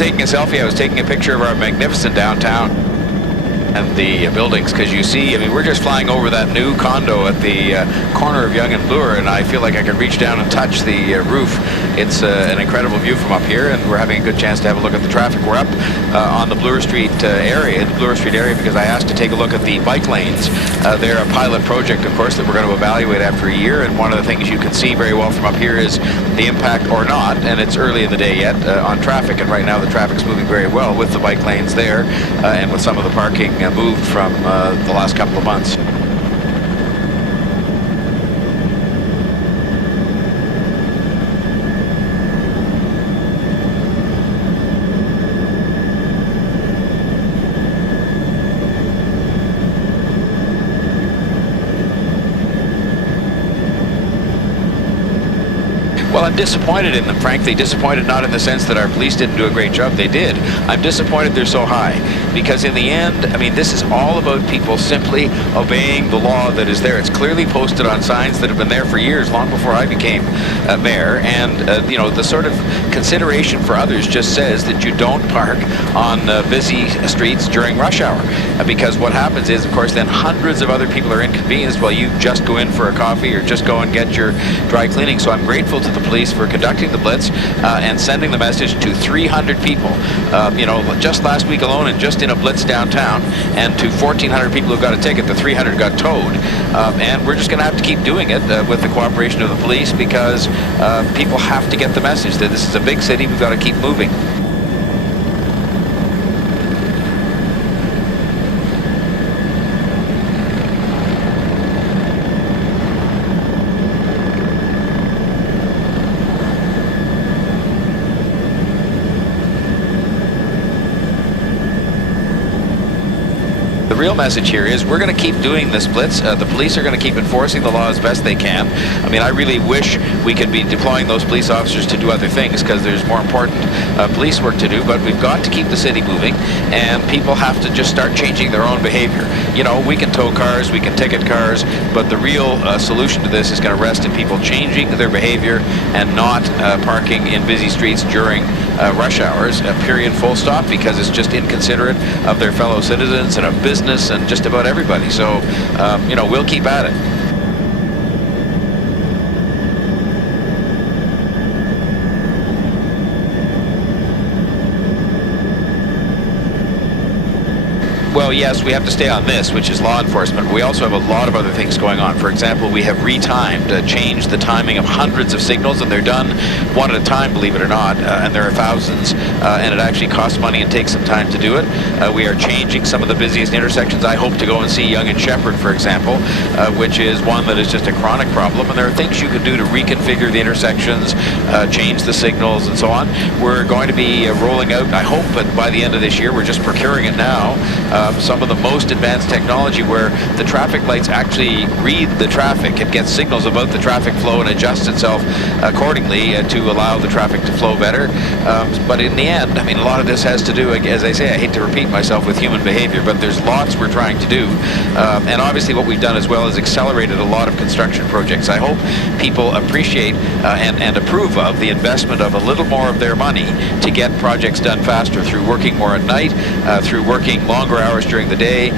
taking a selfie. I was taking a picture of our magnificent downtown and the buildings, because you see, I mean, we're just flying over that new condo at the corner of Yonge and Bloor, and I feel like I could reach down and touch the roof. It's an incredible view from up here, and we're having a good chance to have a look at the traffic. We're up on the Bloor Street area, because I asked to take a look at the bike lanes. They're a pilot project, of course, that we're going to evaluate after a year, and one of the things you can see very well from up here is the impact or not, and it's early in the day yet, on traffic, and right now the traffic's moving very well with the bike lanes there, and with some of the parking moved from the last couple of months. Well, I'm disappointed in them, frankly. Disappointed not in the sense that our police didn't do a great job. They did. I'm disappointed they're so high, because in the end, I mean, this is all about people simply obeying the law that is there. It's clearly posted on signs that have been there for years, long before I became mayor, and you know, the sort of consideration for others just says that you don't park on busy streets during rush hour, because what happens is, of course, then hundreds of other people are inconvenienced while you just go in for a coffee or just go and get your dry cleaning. So I'm grateful to the police for conducting the blitz and sending the message to 300 people, you know, just last week alone, and just in a blitz downtown, and to 1,400 people who got a ticket. The 300 got towed, and we're just going to have to keep doing it with the cooperation of the police, because people have to get the message that this is a big city. We've got to keep moving. The real message here is we're going to keep doing this blitz. The police are going to keep enforcing the law as best they can. I mean, I really wish we could be deploying those police officers to do other things, because there's more important police work to do, but we've got to keep the city moving, and people have to just start changing their own behavior. You know, we can tow cars, we can ticket cars, but the real solution to this is going to rest in people changing their behavior and not parking in busy streets during rush hours, period, full stop, because it's just inconsiderate of their fellow citizens and of business and just about everybody. So, you know, we'll keep at it. Well, yes, we have to stay on this, which is law enforcement. We also have a lot of other things going on. For example, we have changed the timing of hundreds of signals, and they're done one at a time, believe it or not, and there are thousands, and it actually costs money and takes some time to do it. We are changing some of the busiest intersections. I hope to go and see Yonge and Shepherd, for example, which is one that is just a chronic problem, and there are things you can do to reconfigure the intersections, change the signals, and so on. We're going to be rolling out, I hope, but by the end of this year, we're just procuring it now, some of the most advanced technology where the traffic lights actually read the traffic. It gets signals about the traffic flow and adjusts itself accordingly to allow the traffic to flow better. But in the end, I mean, a lot of this has to do, as I say, I hate to repeat myself, with human behavior, but there's lots we're trying to do. And obviously what we've done as well is accelerated a lot of construction projects. I hope people appreciate and approve of the investment of a little more of their money to get projects done faster, through working more at night, through working longer hours during the day,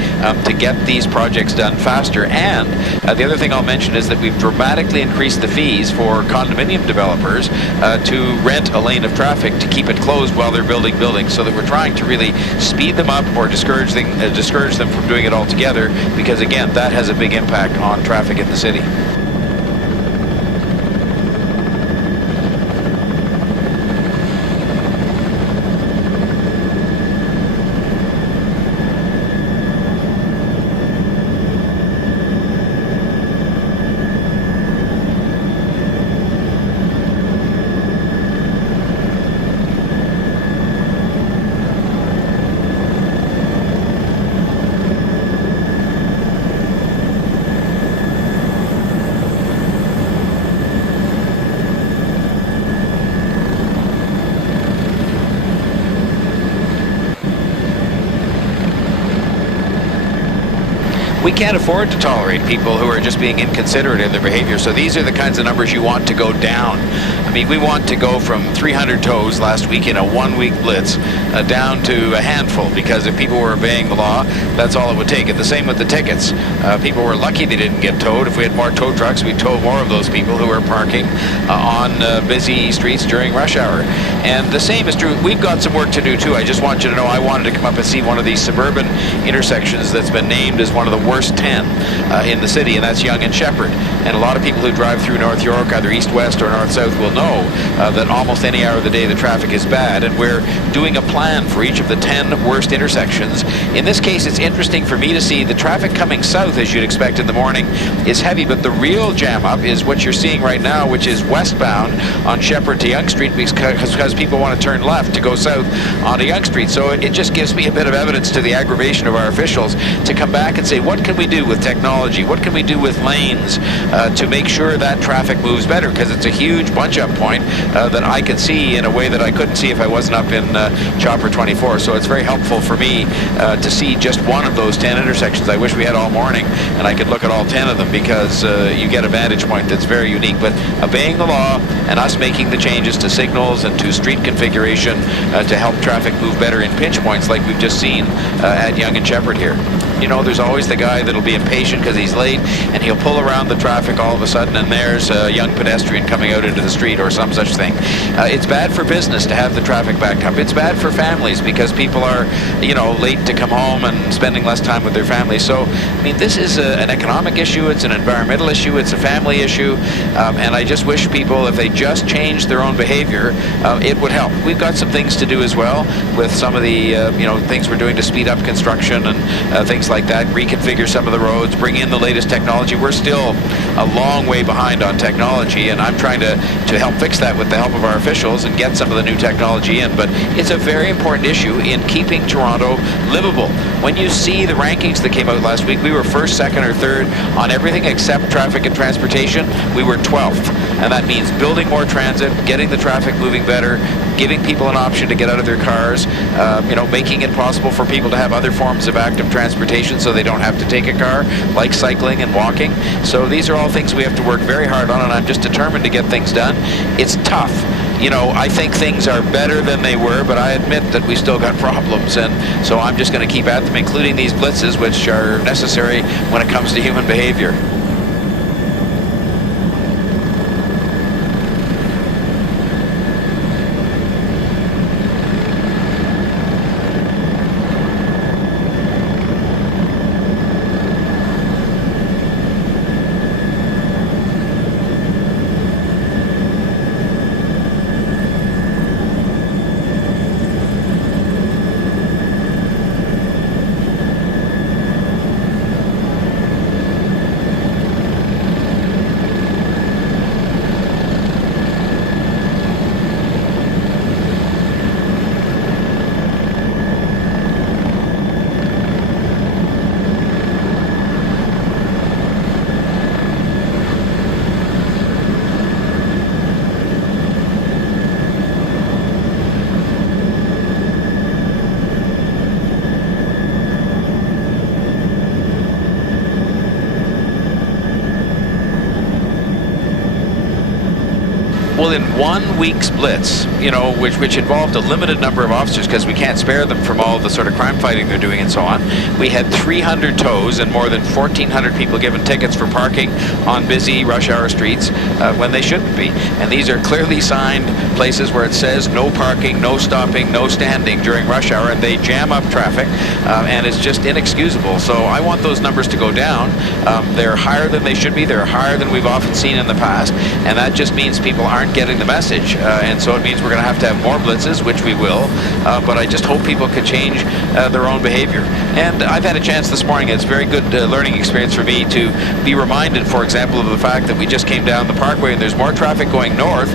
to get these projects done faster. And the other thing I'll mention is that we've dramatically increased the fees for condominium developers to rent a lane of traffic to keep it closed while they're building buildings, so that we're trying to really speed them up or discourage them from doing it altogether, because again, that has a big impact on traffic in the city. we can't afford to tolerate people who are just being inconsiderate in their behavior. So these are the kinds of numbers you want to go down. I mean, we want to go from 300 tows last week in a one-week blitz down to a handful, because if people were obeying the law, that's all it would take. And the same with the tickets. People were lucky they didn't get towed. If we had more tow trucks, we'd tow more of those people who are parking on busy streets during rush hour. And the same is true. We've got some work to do too. I just want you to know I wanted to come up and see one of these suburban intersections that's been named as one of the worst 10 in the city, and that's Yonge and Shepherd. And a lot of people who drive through North York, either east-west or north-south, will know that almost any hour of the day the traffic is bad, and we're doing a plan for each of the 10 worst intersections. In this case, it's interesting for me to see the traffic coming south, as you'd expect in the morning, is heavy, but the real jam-up is what you're seeing right now, which is westbound on Shepherd to Yonge Street, because people want to turn left to go south onto Yonge Street. So it just gives me a bit of evidence to the aggravation of our officials to come back and say, what can we do with technology? What can we do with lanes to make sure that traffic moves better? Because it's a huge bunch-up point that I can see in a way that I couldn't see if I wasn't up in Chopper 24. So it's very helpful for me to see just one of those 10 intersections. I wish we had all morning and I could look at all 10 of them, because you get a vantage point that's very unique. But obeying the law and us making the changes to signals and to street configuration to help traffic move better in pinch points like we've just seen at Yonge and Shepherd here. You know, there's always the guy that'll be impatient because he's late, and he'll pull around the traffic all of a sudden, and there's a young pedestrian coming out into the street or some such thing. It's bad for business to have the traffic backed up. It's bad for families because people are, you know, late to come home and spending less time with their families. So, I mean, this is an economic issue, it's an environmental issue, it's a family issue, and I just wish people, if they just changed their own behavior, it would help. We've got some things to do as well with some of the, you know, things we're doing to speed up construction and things like that, reconfigure some of the roads, bring in the latest technology. We're still a long way behind on technology, and I'm trying to help fix that with the help of our officials and get some of the new technology in. But it's a very important issue in keeping Toronto livable. When you see the rankings that came out last week, we were first, second, or third on everything except traffic and transportation. We were 12th, and that means building more transit, getting the traffic moving better, giving people an option to get out of their cars, you know, making it possible for people to have other forms of active transportation so they don't have to take a car, like cycling and walking. So these are all things we have to work very hard on, and I'm just determined to get things done. It's tough. You know, I think things are better than they were, but I admit that we still got problems, and so I'm just going to keep at them, including these blitzes, which are necessary when it comes to human behavior. Well, in 1 week's blitz, you know, which involved a limited number of officers because we can't spare them from all the sort of crime fighting they're doing and so on, we had 300 tows and more than 1,400 people given tickets for parking on busy rush hour streets when they shouldn't be. And these are clearly signed places where it says no parking, no stopping, no standing during rush hour, and they jam up traffic, and it's just inexcusable. So I want those numbers to go down. They're higher than they should be. They're higher than we've often seen in the past, and that just means people aren't getting the message, and so it means we're going to have more blitzes, which we will, but I just hope people can change their own behavior. And I've had a chance this morning, it's a very good learning experience for me to be reminded, for example, of the fact that we just came down the Parkway and there's more traffic going north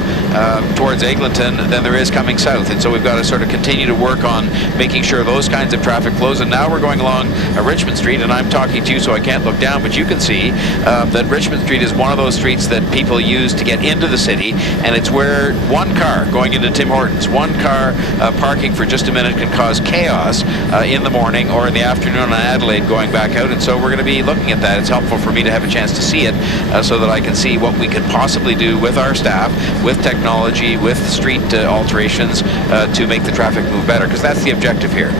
towards Eglinton than there is coming south, and so we've got to sort of continue to work on making sure those kinds of traffic flows. And now we're going along Richmond Street, and I'm talking to you so I can't look down, but you can see that Richmond Street is one of those streets that people use to get into the city, and it's where one car going into Tim Hortons, one car parking for just a minute can cause chaos in the morning or in the afternoon on Adelaide going back out. And so we're going to be looking at that. It's helpful for me to have a chance to see it so that I can see what we could possibly do with our staff, with technology, with street alterations to make the traffic move better, because that's the objective here.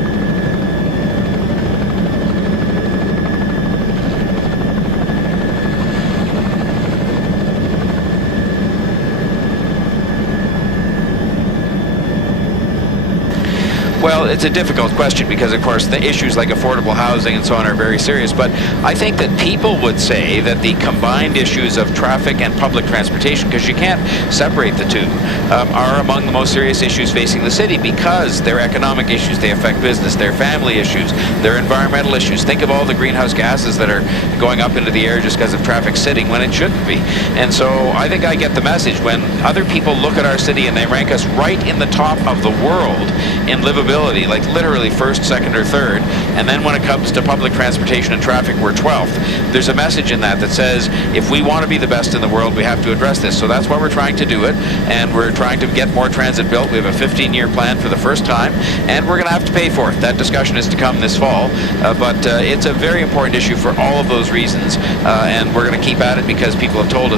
Well, it's a difficult question because, of course, the issues like affordable housing and so on are very serious. But I think that people would say that the combined issues of traffic and public transportation, because you can't separate the two, are among the most serious issues facing the city, because they're economic issues, they affect business, they're family issues, they're environmental issues. Think of all the greenhouse gases that are going up into the air just because of traffic sitting when it shouldn't be. And so I think I get the message when other people look at our city and they rank us right in the top of the world in livability, like literally first, second, or third, and then when it comes to public transportation and traffic, we're 12th. There's a message in that that says if we want to be the best in the world, we have to address this. So that's why we're trying to do it, and we're trying to get more transit built. We have a 15-year plan for the first time, and we're going to have to pay for it. That discussion is to come this fall, but it's a very important issue for all of those reasons, and we're going to keep at it because people have told us